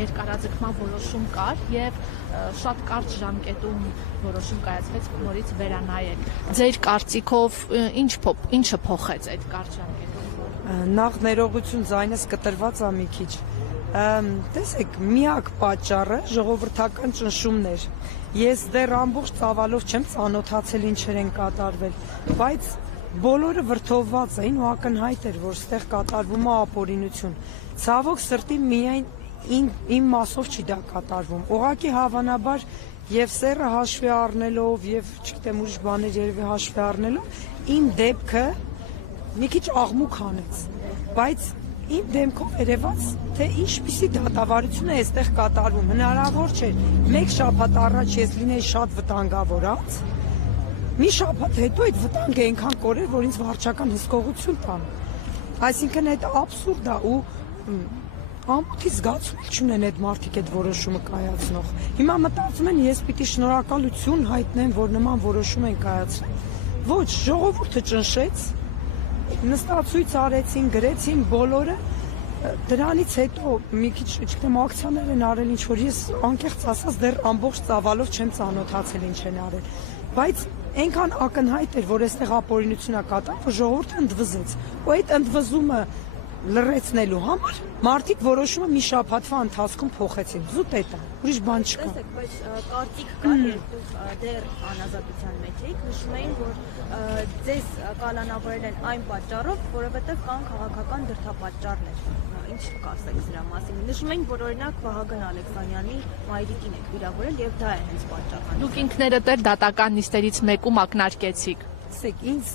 երկարաձգման որոշում կար եւ շատ կարճ ժամկետում որոշում կայացվեց նորից վերանայել։ Ձեր կարծիքով ինչը փոխեց այդ կարճ ժամկետում։ Նախ ներողություն, ձայնս կտրված է մի քիչ։ Տեսեք, միակ պատճառը ժողովրդական ճնշումներ։ Ես դեռ ամբողջ ծավալով չեմ ծանոթացել ինչեր են կատարվել, բայց բոլորը վրդովված էին ու ակնհայտ էր, որ ստեղ կատարվում է ապօրինություն։ Ցավոք սրտի միայն իմ մասով չի դա կատարվում։ Ուղղակի հավանաբար եւ սերը հաշվի առնելով եւ չգիտեմ ուրիշ բաներ երևի հաշվի առնելով իմ դեպքը մի քիչ աղմուկ հանեց, բայց իմ դեմքով երևաց, թե ինչպիսի դատավարություն է այստեղ կատարվում, հնարավոր չէ մեկ շաբաթ առաջ ես լինեի շատ վտանգավորած, մի շաբաթ հետո այդ վտանգը այնքան կորեր, որ ինձ վարչական հսկողություն տան, այսինքն այդ աբսուրդ է ու ամոթի զգացում չունեն այդ մարդիկ այդ որոշումը կայացնող, հիմա մտածում են ես պիտի շնորհակալություն հայտնեմ, որ նման որոշում են կայացնում, ոչ, ժողովուրդը ճնշեց, նստացույց արեցին, գրեցին բոլորը, դրանից հետո մի քիչ, չգիտեմ, ակցիաներ են արել ինչ-որ, ես անկեղծ ասած դեռ ամբողջ ծավալով չեմ ծանոթացել ինչ են արել, բայց այնքան ակնհայտ էր, որ այստեղ ապօրինություն է կատարվում, որ ժողովուրդը ընդվզեց, ու այդ ընդվզումը լրացնելու համար մարդիկ որոշումը մի շաբաթվա ընթացքում փոխեցին, զուտ էդ է, ուրիշ բան չկա։ Տեսեք, բայց կարծիք կար, երկու դեռ անազատության մեջ եք, նշում էին, որ ձեզ կալանավորել են այն պատճառով, որովհետև կան քաղաքական դրդապատճառներ։ Ինչ կասեք դրա մասին։ Նշում էին, որ օրինակ Վահագն Ալեքսանյանի մայրիկին եք վիրավորել եւ դա է հենց պատճառը։ Դուք ինքներդ էլ դատական նիստերից մեկում ակնարկեցիք։ Տեսեք, ինձ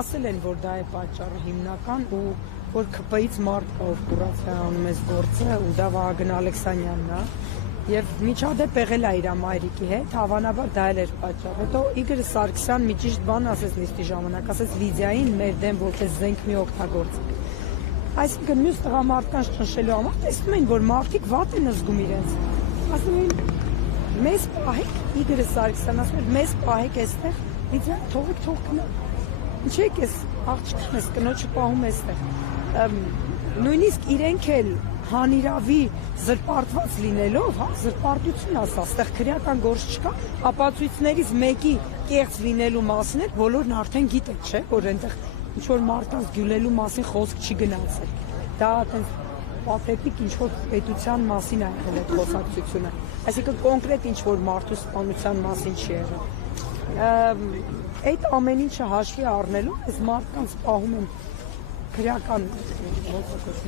ասել են, որ դա է պատճառը հիմնական ու որ ԿՊ-ից մարդ կա, ով կուրացիա անում այս գործը ու դա Վահագն Ալեքսանյանն է եւ միջադեպ եղել է իր մայրիկի հետ, հավանաբար դա էլ էր պատճառը։ Հետո Իգոր Սարգսյան մի ճիշտ բան ասեց նիստի ժամանակ, ասեց Լիդիային մեր դեմ որպես զենք մի օգտագործեք։ Այսինքն մյուս տղամարդկանց ճնշելու համար տեսնում են, որ մարդիկ վատ են զգում իրենց։ Ասում են մեզ պահեք, Իգոր Սարգսյան ասում էր մեզ պահեք այստեղ, Լիդիան թողեք թող գնա։ Ինչ եք ես աղջիկն ես կնոջը պահում այստեղ։ Նույնիսկ իրենք էլ հանիրավի զրպարտված լինելով, հա, զրպարտություն ասա, այստեղ քրեական գործ չկա, ապացույցներից մեկի կեղծ լինելու մասին էլ բոլորն արդեն գիտեն, չէ, որ այնտեղ ինչ որ մարդկանց գյուլելու մասին խոսք չի գնացել։ Դա այտենց պաթետիկ ինչ որ պետության մասին է եղել այդ խոսակցությունը։ Այսինքն կոնկրետ ինչ որ մարդու սպանության մասին չի եղել։ Այդ ամեն ինչը հաշվի առնելով, այս մարդկանց պահում են քրեական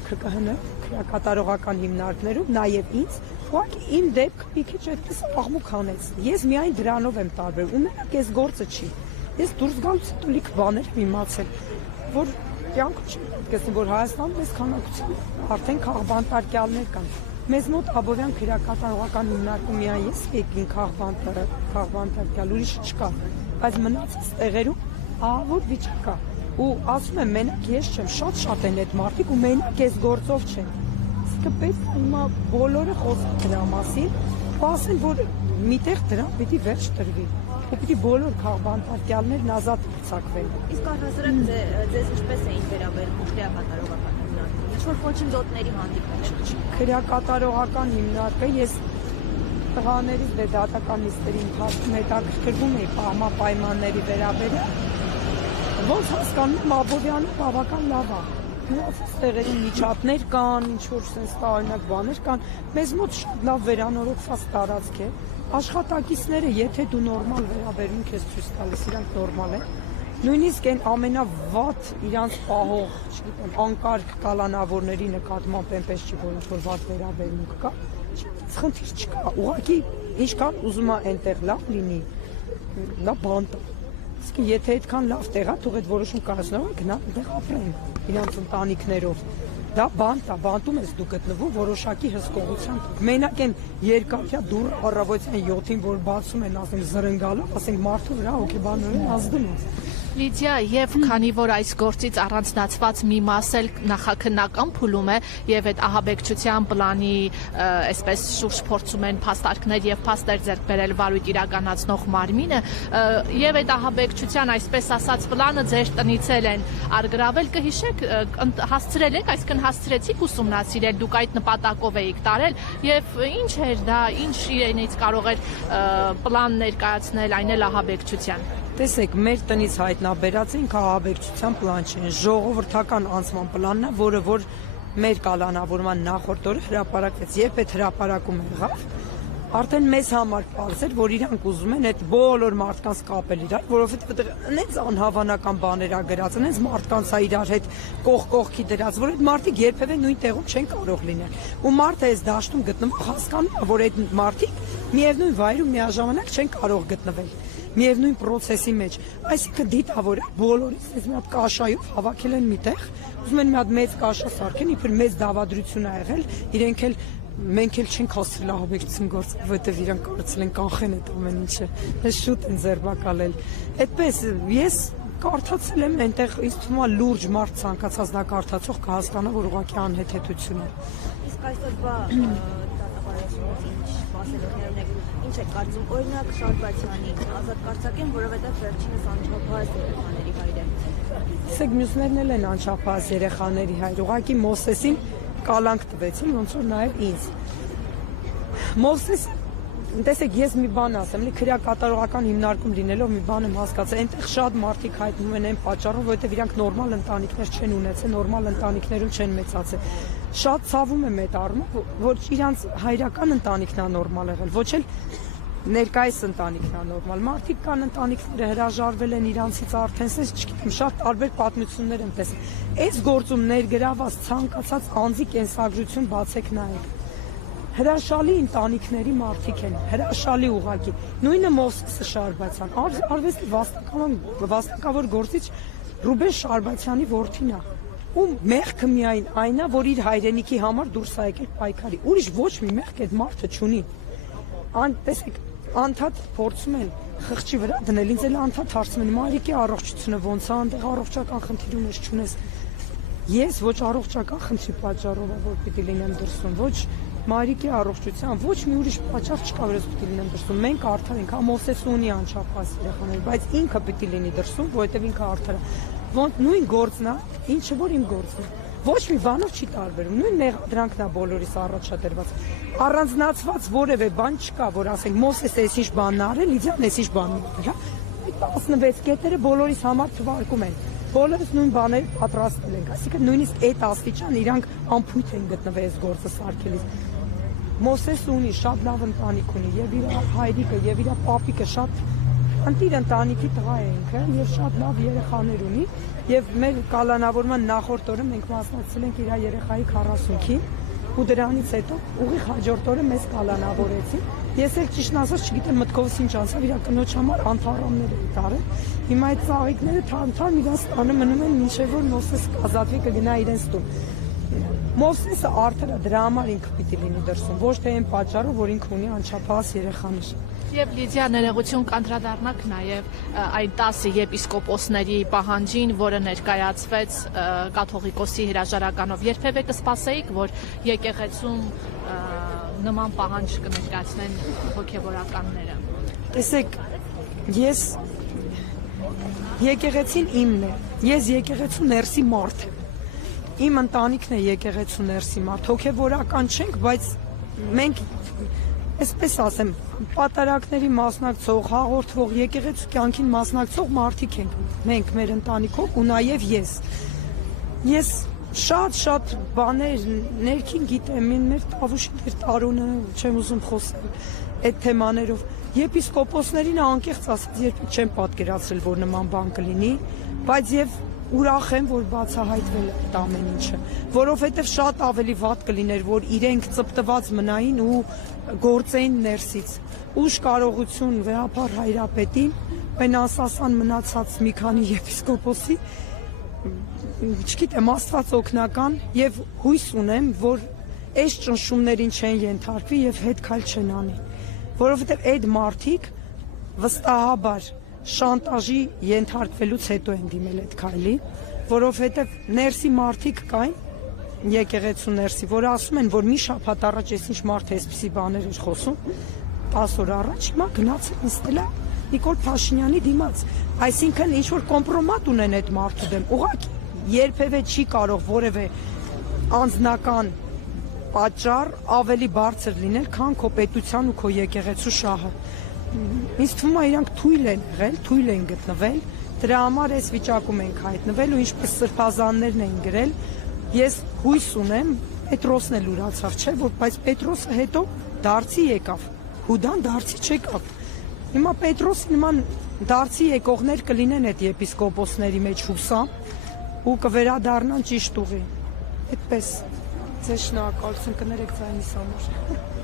քրեակատարողական հիմնարկներում, նաև ինձ, ուղղակի իմ դեպքը մի քիչ այդպես աղմուկ հանեց։ Ես միայն դրանով եմ տարբերվում, ու մենակ այս գործը չի։ Ես դուրս գալուց հետո լիք բաներ եմ իմացել, որ կյանքում չի պետք է, որ Հայաստանում այս քանակությամբ արդեն քաղբանտարկյալներ կան։ Մեզ մոտ Աբովյան քրեակատարողական հիմնարկում միայն ես եկին քաղբանտարկյալ, ուրիշ չկա, բայց մնացած տեղերում ահավոր վիճակ կա։ Ու ասում եմ մենակ ես չեմ, շատ են այդ մարդիկ ու մենակ այս գործով չեն։ Իսկ պետք է հիմա բոլորը խոսեն դրա մասին, ու ասեն, որ միտեղ դրան պիտի վերջ տրվի։ Ու պիտի բոլոր քաղբանտարկյալներն ազատ ցակվեն։ Իսկ առհասարակ ձեզ ինչպես էին վերաբերվում քրեակատարողական հիմնարկը։ Ինչ-որ ոչնչոտների հանդիպում չի։ Քրեակատարողական հիմնարկը ես տղաներից դատական նիստերի ընթացքում հետաքրքրվում էի պայմանների վերաբերյալ։ Ոնց հասկանում եմ Աբովյանը բավական լավ է։ Մնացած տեղերում միջատներ կան, ինչ-որ sense տարօրինակ բաներ կան, մեզ մոտ շատ լավ վերանորոգված տարածք է։ Աշխատակիցները, եթե դու նորմալ վերաբերմունք ես ցույց տալիս, իրանք նորմալ են։ Նույնիսկ այն ամենավատ իրանց պահող, չգիտեմ, անկարգ կալանավորների նկատմամբ այնպես չի, որ ինչ-որ վատ վերաբերմունք կա, խնդիր չկա։ Ուղղակի ինչքան ուզում է այնտեղ լավ լինի, դա բանտ է։ Իսկ եթե այդքան լավ տեղ է, թող այդ որոշում կայացնող գնա այնտեղ ապրեն իրանց ընտանիքներով։ Դա բանտ է, բանտում ես դու գտնվում որոշակի հսկողությամբ։ Մենակ այն երկաթյա դուռ առավոտյան 7-ին, որ բացում են, ասենք զրնգալով, ասենք մարդու վրա հոգեբանորեն ազդում է։ Լիդիա, եւ քանի որ այս գործից առանձնացված մի մաս էլ նախաքննական փուլում է եւ այդ ահաբեկչության պլանի այսպես շուրջ փորձում են փաստարկներ եւ փաստեր ձեռք բերել վարույթ իրականացնող մարմինը եւ այդ ահաբեկչության այսպես ասած պլանը ձեր տնից են արգրավել, կհիշեք, հասցրել եք, այսինքն հասցրեցիք ուսումնասիրել, դուք այդ նպատակով էիք տարել եւ ինչ էր դա, ինչ իրենից կարող էր պլան ներկայացնել, այն էլ ահաբեկչության։ Տեսեք, մեր տնից հայտնաբերած ենք ահաբեկչության պլան չէ, ժողովրդական անցման պլանն է, որ մեր կալանավորման նախորդ օրը հրապարակվեց, երբ այդ հրապարակում եղավ, արդեն մեզ համար պարզ էր, որ իրանք ուզում են այդ բոլոր մարդկանց կապել իրար, որովհետև այնց անհավանական բաներ ա գրած, այնց մարդկանց ա իրար հետ կողքի դրած, որ այդ մարդիկ երբևէ նույն տեղում չեն կարող լինել։ Ու մարդը այս դաշտում գտնվող հասկանում է, որ այդ մարդիկ միևնույն վայրում միաժամանակ չեն կարող գտնվել։ Միևնույն process-ի մեջ, այսինքն դիտավոր է բոլորից այս մի հատ կաշայով հավաքել են միտեղ, ուզում են մի հատ մեծ կաշա սարքեն, իբր մեծ դավադրություն ա եղել, իրենք էլ մենք էլ չենք հասցրել ահաբեկչություն գործել, որովհետև իրանք կարծել են կանխեն այդ ամեն ինչը, ես շուտ են ձերբակալել։ Այդպես ես կարդացել եմ այնտեղ, ինձ թվում է լուրջ մարդ ցանկացած դա կարդացող կհասկանա, որ ուղղակի անհեթեթություն է։ Իսկ այսօրվա ինչ է կարծում, օրինակ Շարբացյանի Ազատ Կարծակին, որովհետև վերջինս անչափահաս երեխաների հայր է։ Իսկ մյուսներն էլ են անչափահաս երեխաների հայր, ուղղակի Մովսեսին կալանք տվեցին, ոնց որ նաև ինձ։ Մովսես, տեսեք, ես մի բան ասեմ, քրեակատարողական հիմնարկում լինելով մի բան եմ հասկացել, այնտեղ շատ մարդիկ հայտնվում են այն պատճառով, որովհետև իրանք նորմալ ընտանիքներ չեն ունեցել, նորմալ ընտանիքներում չեն մեծացել։ Շատ ցավում եմ այդ առումով, որ իրանք հայրական ընտանիքն է նորմալ եղել, ոչ էլ ներկայիս ընտանիքն է նորմալ։ Մարդիկ կան ընտանիքները հրաժարվել են իրանցից արդեն, ես չգիտեմ, շատ տարբեր պատմություններ եմ տեսել։ Այս գործում ներգրաված ցանկացած անձի կենսագրություն բացեք նայեք։ Հրաշալի ընտանիքների մարդիկ են, հրաշալի ուղղակի։ Նույնը Մովսեսը Շարբացյան, արվեստի վաստակավոր գործիչ Ռուբեն Շարբացյանի որդին է։ Ու մեղքը միայն այն է, որ իր հայրենիքի համար դուրս է եկել պայքարի։ Ուրիշ ոչ մի մեղք այդ մարդը չունի։ Տեսեք, անդադ փորձում են խղճի վրա դնել, ինձ էլ անդադ հարցում են Մարիկի առողջությունը ոնց է, այնտեղ առողջական խնդիր ունես չունես։ Ես ոչ առողջական խնդրի պատճառով է, որ պիտի լինեմ դրսում, ոչ Մարիկի առողջության, ոչ մի ուրիշ պատճառ չկա, որ ես պիտի լինեմ դրսում։ Մենք արդար ենք, հա Մովսեսը ունի անչափահաս երեխաներ, բայց ինքը պիտի լինի դրսում, որովհետև ինքը արդար է։ Ոնց նույն գործն է, ինչը որ իմ գործն է։ Ոչ մի բանով չի տարբերում, նույն մեղադրանքն է բոլորիս առաջադրված։ Առանձնացված որևէ բան չկա, որ ասենք Մովսեսը այսինչ բանն արել, Լիդիան այսինչ բանն արել, հա։ Այդ 16 կետերը բոլորիս համար թվարկում են։ Բոլորս նույն բաները պատրաստել ենք, այսինքն նույնիսկ այդ աստիճան իրանք անփույթ են գտնվել այս գործը սարքելիս։ Մովսեսը ունի շատ լավ ընտանիք ունի, եւ իր հայրիկը եւ իր պապիկը շատ ընտիր ընտանիքի տղա է ինքը եւ շատ լավ երեխաներ ունի եւ մեր կալանավորման նախորդ օրը մենք մասնակցել ենք իր երեխայի 40-ին ու դրանից հետո ուղիղ հաջորդ օրը մեզ կալանավորեցին։ Ես էլ ճիշտն ասած չգիտեմ մտքովս ինչ անցավ, իր կնոջ համար անթառամներ էի տարել։ Հիմա այդ ծաղիկները թարմ իրաց տանը մնում են մինչև որ Մովսես ազատվի կգնա իրենց տուն։ Մովսեսը արդար է, դրա համար ինքը պիտի լինի դրսում, ոչ թե այն պատճառով, որ ինքը ունի անչափահաս երեխաներ։ Եվ Լիդիա ներողություն կանդրադառնաք նաև այն 10 եպիսկոպոսների պահանջին, որը ներկայացվեց կաթողիկոսի հրաժարականով։ Երբևէ կսպասեիք, որ եկեղեցում նման պահանջ կներկայացնեն հոգևորականները։ Տեսեք, ես եկեղեցին իմն է, ես եկեղեցու ներսի մարդ եմ։ Իմ ընտանիքն է եկեղեցու ներսի մարդ, հոգևորական չենք, բայց մենք այսպես ասեմ, պատարակների մասնակցող, հաղորդվող, եկեղեցու կյանքին մասնակցող մարդիկ ենք մենք մեր ընտանիքով ու նաև ես։ Ես շատ բաներ ներքին գիտեմ, մեր տավուշի տարունը չեմ ուզում խոսել այդ թեմաներով։ Եպիսկոպոսներին անկեղծ ասած երբեք չեմ պատկերացրել, որ նման բան կլինի, բայց եւ ուրախ եմ, որ բացահայտվել է այդ ամեն ինչը, որովհետև շատ ավելի վատ կլիներ, որ իրենք ծպտված մնային ու գործեին ներսից։ Ուշ կարողություն վեհապար հայրապետին, այն անսասան մնացած մի քանի եպիսկոպոսի, չգիտեմ, Աստված օգնական եւ հույս ունեմ, որ այս ճնշումներին չեն ենթարկվի եւ հետ քայլ չեն անի, որովհետև այդ մարդիկ վստահաբար շանտաժի ենթարկվելուց հետո են դիմել այդ քայլի, որովհետև ներսի մարդիկ կային, եկեղեցու ներսի, որ ասում են, որ մի շաբաթ առաջ այսինչ մարդ էսպիսի բաներ էր խոսում, 10 օր առաջ, հիմա գնացել նստել է Նիկոլ Փաշինյանի դիմաց, այսինքն ինչ որ կոմպրոմատ ունեն այդ մարդու դեմ, ուղղակի երբևէ չի կարող որևէ անձնական պատճառ ավելի բարձր լինել, քան քո պետության ու քո եկեղեցու շահը։ Ինձ թվում է իրանք թույլ են եղել, թույլ են գտնվել, դրա համար այս վիճակում ենք հայտնվել ու ինչպես սրբազաններն են գրել, ես հույս ունեմ, Պետրոսն էլ ուրացավ, չէ, որ բայց Պետրոսը հետո դարձի եկավ, Հուդան դարձի չեկավ։ Հիմա Պետրոսի նման դարձի եկողներ կլինեն այդ եպիսկոպոսների մեջ հուսամ ու կվերադառնան ճիշտ ուղի։ Այդպես, ձեզ շնորհակալություն կներեք ձայնիս համար։